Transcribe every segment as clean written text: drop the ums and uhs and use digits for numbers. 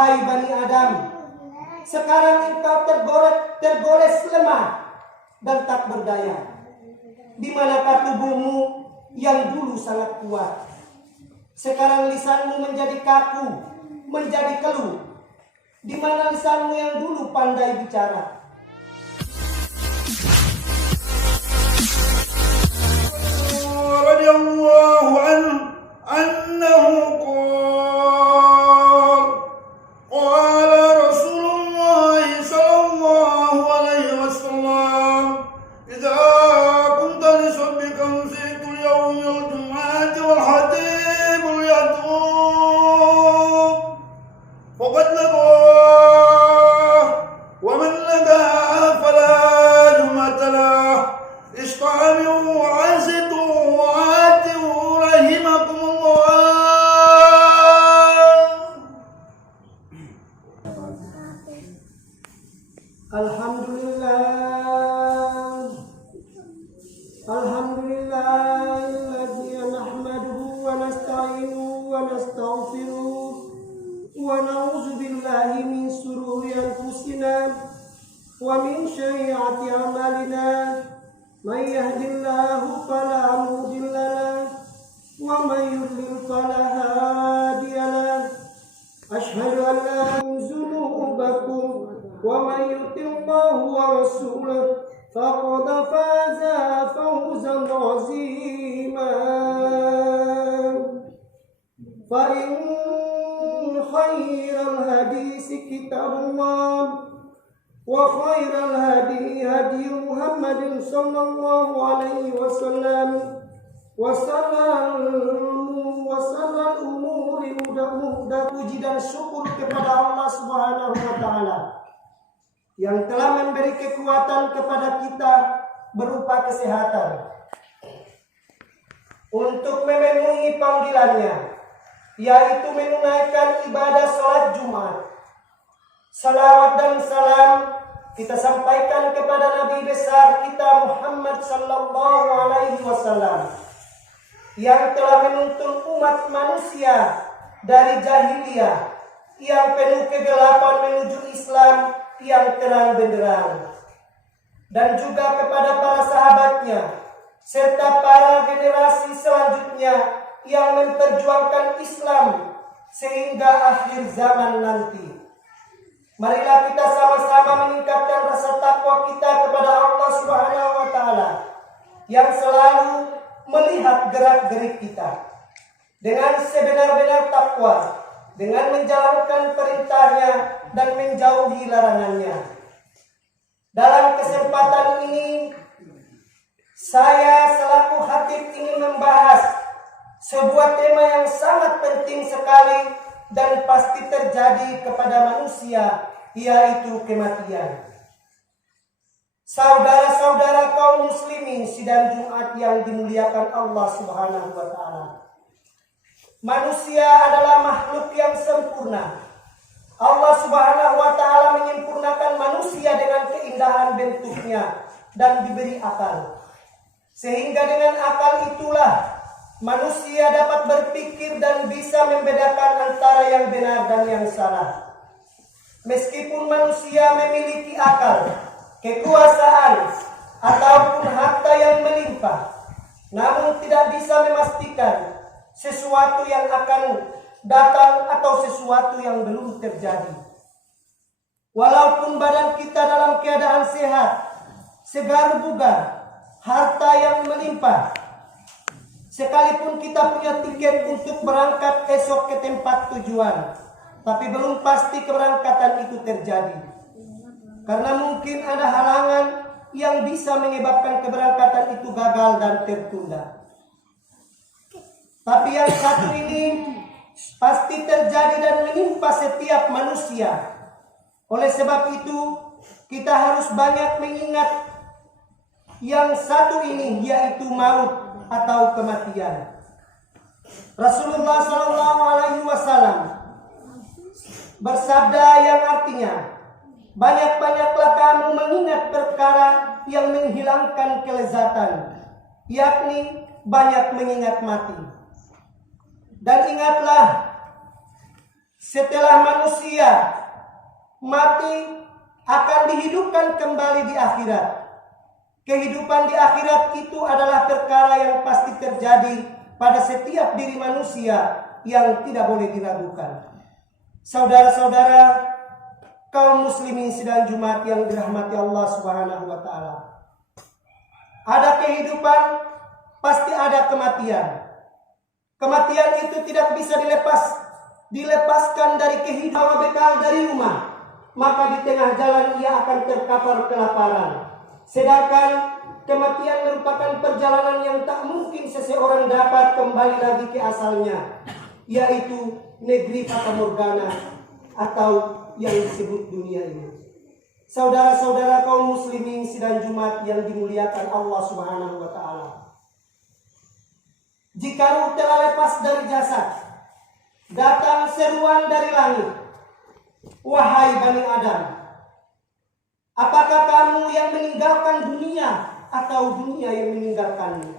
wahai Bani Adam, sekarang engkau tergores lemah dan tak berdaya. Di manakah tubuhmu yang dulu sangat kuat? Sekarang lisanmu menjadi kaku, menjadi keluh. Di mana lisanmu yang dulu pandai bicara? Radhiyallahu anhu qala Rasulullah sallallahu alaihi wasallam, idza kunta li sabbika musitul yawmil jum'ati wal hatibul yatub faqad laqa wa man laqa fala jum'ata lah istami'u wa'azitu wa'atu rahimakumullah. Alhamdulillahilladzi nahmaduhu wa nasta'inuhu wa nastaghfiruh wa na'udzu billahi min shururi anfusina wa min sayyiati a'malina. May yahdihillahu fala mudilla lahu wa may yudlil fala hadiya lahu. Ashhadu an la ilaha illallah wa may yuti'illahu wa rasulahu faqad faza fawzan 'azima. Fa in khairal hadisi kitabullah wa khairal hadi hadi Muhammadin sallallahu alaihi wasallam wa sallam umuri mudah puji dan syukur kepada Allah Subhanahu wa taala yang telah memberi kekuatan kepada kita berupa kesehatan untuk memenuhi panggilannya, yaitu menunaikan ibadah salat Jumat. Salawat dan salam kita sampaikan kepada Nabi besar kita Muhammad sallallahu alaihi wasallam yang telah menuntun umat manusia dari jahiliyah yang penuh kegelapan menuju Islam yang terang benderang, dan juga kepada para sahabatnya serta para generasi selanjutnya yang memperjuangkan Islam sehingga akhir zaman nanti. Marilah kita sama-sama meningkatkan rasa takwa kita kepada Allah Subhanahu wa taala yang selalu melihat gerak-gerik kita dengan sebenar-benar takwa, dengan menjalankan perintahnya dan menjauhi larangannya. Dalam kesempatan ini, saya selaku khatib ingin membahas sebuah tema yang sangat penting sekali dan pasti terjadi kepada manusia, yaitu kematian. Saudara-saudara kaum muslimin sidang Jumat yang dimuliakan Allah Subhanahu wa taala. Manusia adalah makhluk yang sempurna. Allah Subhanahu wa taala menyempurnakan manusia dengan keindahan bentuknya dan diberi akal. Sehingga dengan akal itulah manusia dapat berpikir dan bisa membedakan antara yang benar dan yang salah. Meskipun manusia memiliki akal, kekuasaan, ataupun harta yang melimpah, namun tidak bisa memastikan sesuatu yang akan datang atau sesuatu yang belum terjadi. Walaupun badan kita dalam keadaan sehat, segar bugar, harta yang melimpah, sekalipun kita punya tiket untuk berangkat esok ke tempat tujuan, tapi belum pasti keberangkatan itu terjadi. Karena mungkin ada halangan yang bisa menyebabkan keberangkatan itu gagal dan tertunda. Tapi yang satu ini pasti terjadi dan menimpa setiap manusia. Oleh sebab itu, kita harus banyak mengingat yang satu ini, yaitu maut atau kematian. Rasulullah SAW bersabda yang artinya, banyak-banyaklah kamu mengingat perkara yang menghilangkan kelezatan, yakni banyak mengingat mati. Dan ingatlah, setelah manusia mati akan dihidupkan kembali di akhirat. Kehidupan di akhirat itu adalah perkara yang pasti terjadi pada setiap diri manusia yang tidak boleh diragukan. Saudara-saudara kaum muslimin sidang Jumat yang dirahmati Allah Subhanahu wa taala. Ada kehidupan, pasti ada kematian. Kematian itu tidak bisa dilepaskan dari kehidupan. Bekal dari rumah, maka di tengah jalan ia akan terkapar kelaparan. Sedangkan kematian merupakan perjalanan yang tak mungkin seseorang dapat kembali lagi ke asalnya, yaitu negeri fata morgana atau yang disebut dunia ini. Saudara-saudara kaum muslimin sidang Jumat yang dimuliakan Allah Subhanahu wa taala. Jika ruh telah lepas dari jasad, datang seruan dari langit. Wahai Bani Adam, apakah kamu yang meninggalkan dunia atau dunia yang meninggalkanmu?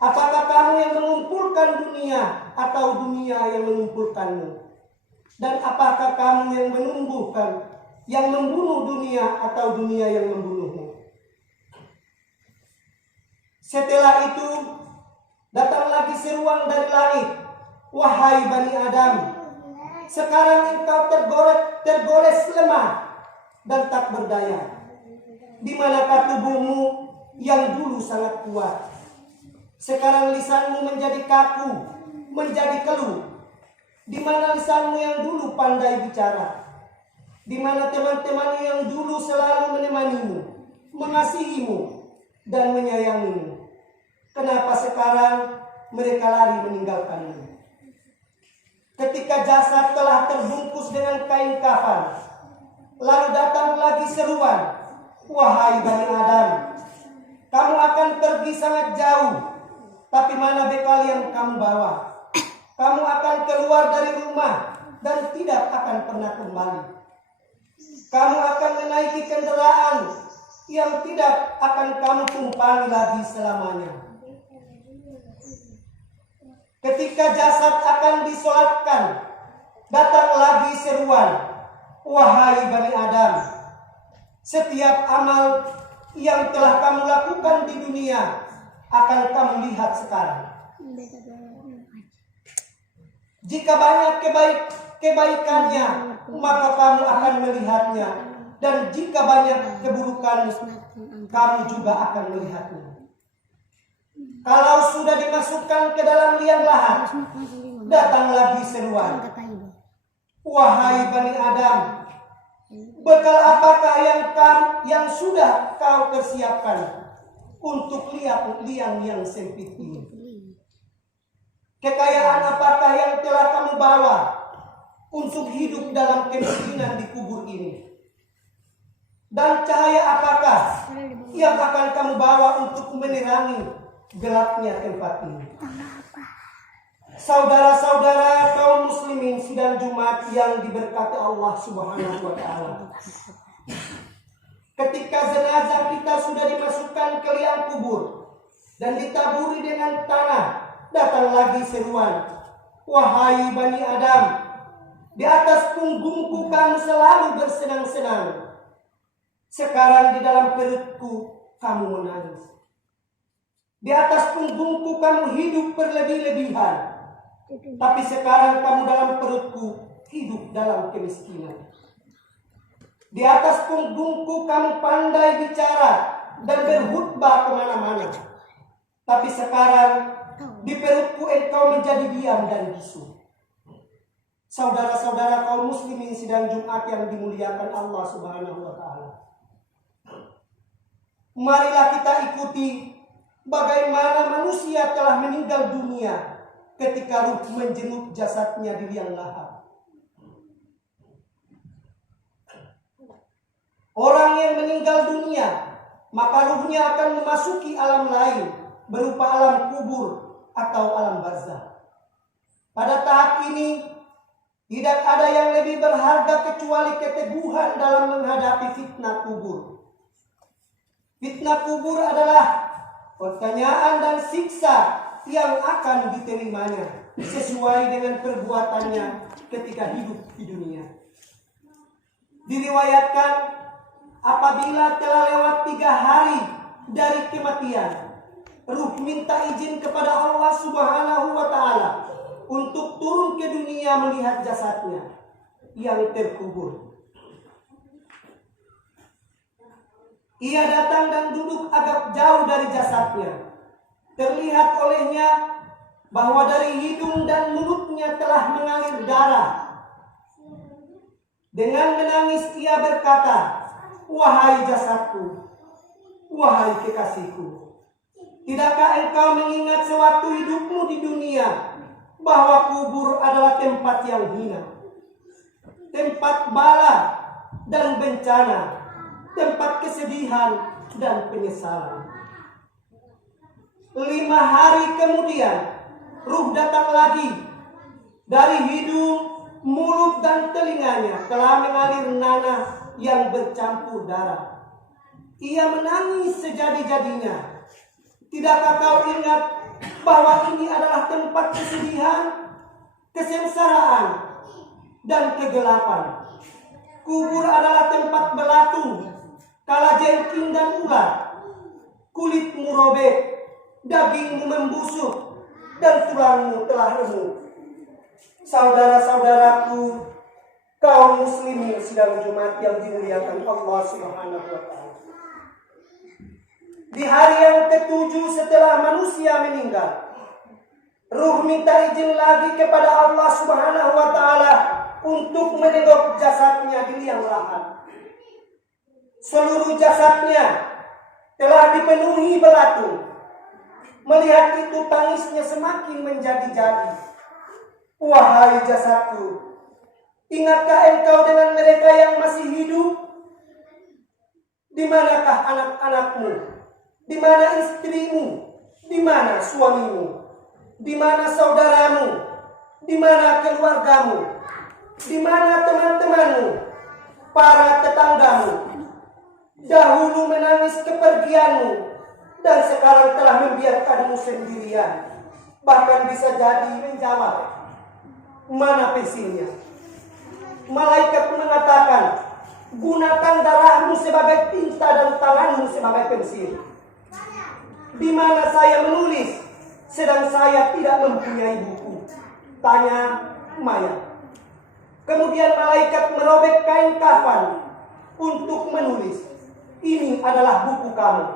Apakah kamu yang mengumpulkan dunia atau dunia yang mengumpulkanmu? Dan apakah kamu yang menumbuhkan, yang membunuh dunia atau dunia yang membunuhmu? Setelah itu datang lagi seruan dari langit. Wahai Bani Adam, sekarang engkau tergores lemah dan tak berdaya. Di manakah tubuhmu yang dulu sangat kuat? Sekarang lisanmu menjadi kaku, menjadi keluh. Di mana lisanmu yang dulu pandai bicara? Di mana teman-temanmu yang dulu selalu menemanimu, mengasihimu, dan menyayangimu? Kenapa sekarang mereka lari meninggalkanmu? Ketika jasad telah terbungkus dengan kain kafan, lalu datang lagi seruan. Wahai Bani Adam, kamu akan pergi sangat jauh, tapi mana bekal yang kamu bawa? Kamu akan keluar dari rumah dan tidak akan pernah kembali. Kamu akan menaiki kendaraan yang tidak akan kamu tumpangi lagi selamanya. Ketika jasad akan disolatkan, datang lagi seruan. Wahai Bani Adam, setiap amal yang telah kamu lakukan di dunia akan kamu lihat sekarang. Jika banyak kebaikannya, maka kamu akan melihatnya. Dan jika banyak keburukan, kamu juga akan melihatnya. Kalau sudah dimasukkan ke dalam liang lahat, datang lagi seruan. Wahai Bani Adam, bekal apakah yang sudah kau persiapkan untuk liang yang sempit ini? Kekayaan apakah yang telah kamu bawa untuk hidup dalam kemiskinan di kubur ini? Dan cahaya apakah yang akan kamu bawa untuk menerangi gelapnya tempat ini? Saudara-saudara kaum muslimin sidang Jumat yang diberkati Allah Subhanahu wa taala. Ketika jenazah kita sudah dimasukkan ke liang kubur dan ditaburi dengan tanah, datang lagi seruan. Wahai Bani Adam, di atas punggungku kamu selalu bersenang-senang. Sekarang di dalam perutku kamu menangis. Di atas punggungku kamu hidup berlebih-lebihan. Tapi sekarang kamu dalam perutku hidup dalam kemiskinan. Di atas punggungku kamu pandai bicara dan berkhutbah kemana-mana. Tapi sekarang di perutku engkau menjadi diam dan bisu. Saudara-saudara kaum muslimin sidang Jumat yang dimuliakan Allah Subhanahu wa taala. Marilah kita ikuti bagaimana manusia telah meninggal dunia ketika ruh menjenguk jasadnya di liang lahat. Orang yang meninggal dunia, maka ruhnya akan memasuki alam lain berupa alam kubur atau alam barzah. Pada tahap ini, tidak ada yang lebih berharga kecuali keteguhan dalam menghadapi fitnah kubur. Fitnah kubur adalah pertanyaan dan siksa yang akan diterimanya sesuai dengan perbuatannya ketika hidup di dunia. Diriwayatkan apabila telah lewat 3 hari dari kematian, ruh minta izin kepada Allah Subhanahu wa Ta'ala untuk turun ke dunia melihat jasadnya yang terkubur. Ia datang dan duduk agak jauh dari jasadnya. Terlihat olehnya bahwa dari hidung dan mulutnya telah mengalir darah. Dengan menangis ia berkata, "Wahai jasadku, wahai kekasihku, tidakkah engkau mengingat sewaktu hidupmu di dunia bahwa kubur adalah tempat yang hina, tempat bala dan bencana, tempat kesedihan dan penyesalan." 5 hari kemudian, ruh datang lagi. Dari hidung, mulut dan telinganya telah mengalir nanah yang bercampur darah. Ia menangis sejadi-jadinya. Tidakkah kau ingat bahwa ini adalah tempat kesedihan, kesengsaraan, dan kegelapan? Kubur adalah tempat belatung, kalajengking dan ular. Kulitmu robek, dagingmu membusuk, dan tulangmu telah remuk. Saudara-saudaraku, kaum muslimin sidang Jumat yang dimuliakan Allah Subhanahu wa Ta'ala. Di hari yang ke-7 setelah manusia meninggal, ruh minta izin lagi kepada Allah Subhanahu wa Ta'ala untuk menengok jasadnya di liang lahat. Seluruh jasadnya telah dipenuhi belatung. Melihat itu tangisnya semakin menjadi-jadi. "Wahai jasadku, ingatkah engkau dengan mereka yang masih hidup? Di manakah anak-anakmu? Di mana istrimu? Di mana suamimu? Di mana saudaramu? Di mana keluargamu? Di mana teman-temanmu? Para tetanggamu? Dahulu menangis kepergianmu, dan sekarang telah membiarkanmu sendirian. Bahkan bisa jadi menjawab, mana pensilnya?" Malaikat mengatakan, "Gunakan darahmu sebagai tinta dan tanganmu sebagai pensil." "Di mana saya menulis, sedang saya tidak mempunyai buku?" tanya mayat. Kemudian malaikat merobek kain kafan untuk menulis, "Ini adalah buku kamu.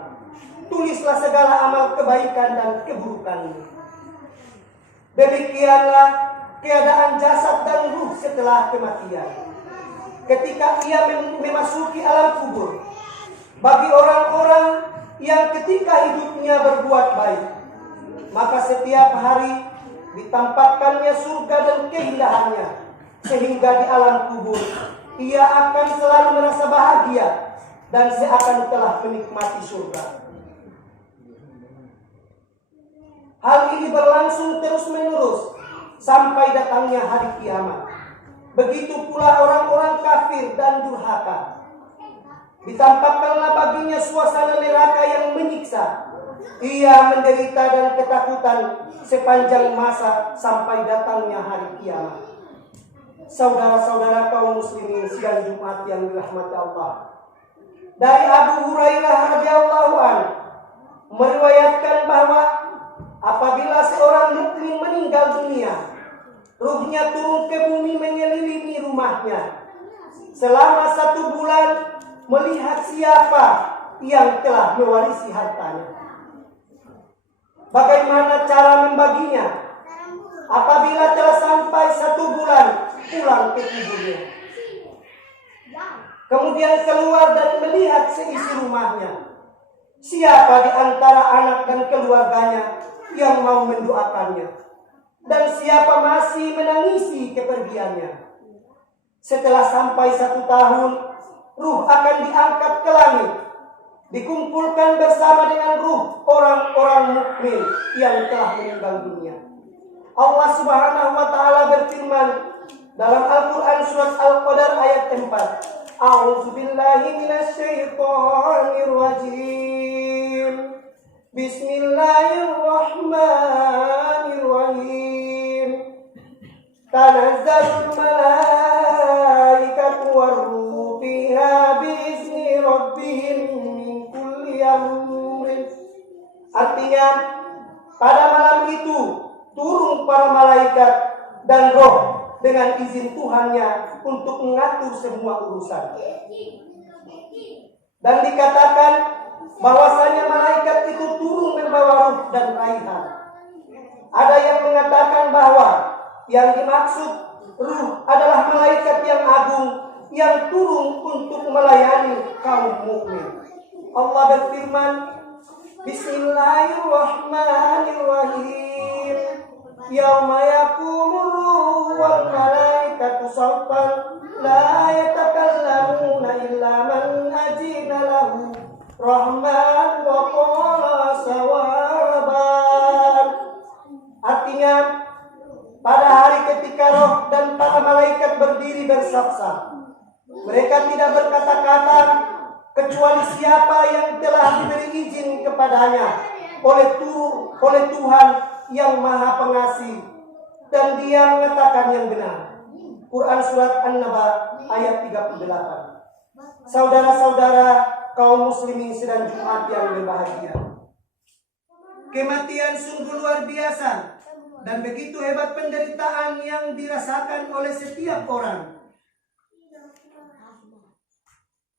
Tulislah segala amal kebaikan dan keburukanmu." Demikianlah keadaan jasad dan ruh setelah kematian. Ketika ia memasuki alam kubur, bagi orang-orang yang ketika hidupnya berbuat baik, maka setiap hari ditampakkannya surga dan keindahannya, sehingga di alam kubur ia akan selalu merasa bahagia dan seakan telah menikmati surga. Hal ini berlangsung terus-menerus sampai datangnya hari kiamat. Begitu pula orang-orang kafir dan durhaka. Ditampakkanlah baginya suasana neraka yang menyiksa. Ia menderita dan ketakutan sepanjang masa sampai datangnya hari kiamat. Saudara-saudara kaum muslimin sidang Jumat yang dirahmati Allah, dari Abu Hurairah radhiyallahu anhu meriwayatkan bahwa apabila seorang mukmin meninggal dunia, ruhnya turun ke bumi mengelilingi rumahnya selama 1 bulan, melihat siapa yang telah mewarisi hartanya. Bagaimana cara membaginya? Apabila telah sampai 1 bulan, pulang ke kuburnya. Kemudian keluar dan melihat seisi rumahnya. Siapa di antara anak dan keluarganya yang mau mendoakannya? Dan siapa masih menangisi kepergiannya? Setelah sampai 1 tahun, ruh akan diangkat ke langit, dikumpulkan bersama dengan ruh orang-orang mukmin yang telah meninggal dunia. Allah Subhanahu wa Ta'ala berfirman dalam Al-Quran surat Al-Qadar ayat 4. A'udzu billahi minasy syaithanir rajim. Bismillahirrahmanirrahim. tanazzalul malaikatu warruhu fiha biizni rabbihim min kulli amrin. Artinya, pada malam itu turun para malaikat dan roh dengan izin Tuhannya untuk mengatur semua urusan. Dan dikatakan bahwasanya malaikat itu turun membawa ruh dan raihan. Ada yang mengatakan bahwa yang dimaksud ruh adalah malaikat yang agung yang turun untuk melayani kaum mukmin. Allah berfirman, Bismillahirrahmanirrahim. Yauma yaqumur ruhu wal malaikatu saffan la yatakallamuna illa man azina lahu rahman wa qala sawaban. Artinya, pada hari ketika roh dan para malaikat berdiri bersaf-saf, mereka tidak berkata-kata kecuali siapa yang telah diberi izin kepadanya oleh Tuhan yang Maha Pengasih, dan Dia mengatakan yang benar. Quran Surat An-Naba ayat 38. Saudara-saudara kaum muslimin sedang Jumat yang berbahagia, kematian sungguh luar biasa dan begitu hebat penderitaan yang dirasakan oleh setiap orang.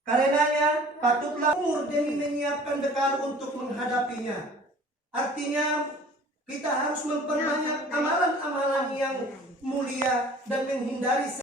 Karenanya patutlah umur demi menyiapkan bekal untuk menghadapinya. Artinya kita harus memperbanyak amalan-amalan yang mulia dan menghindari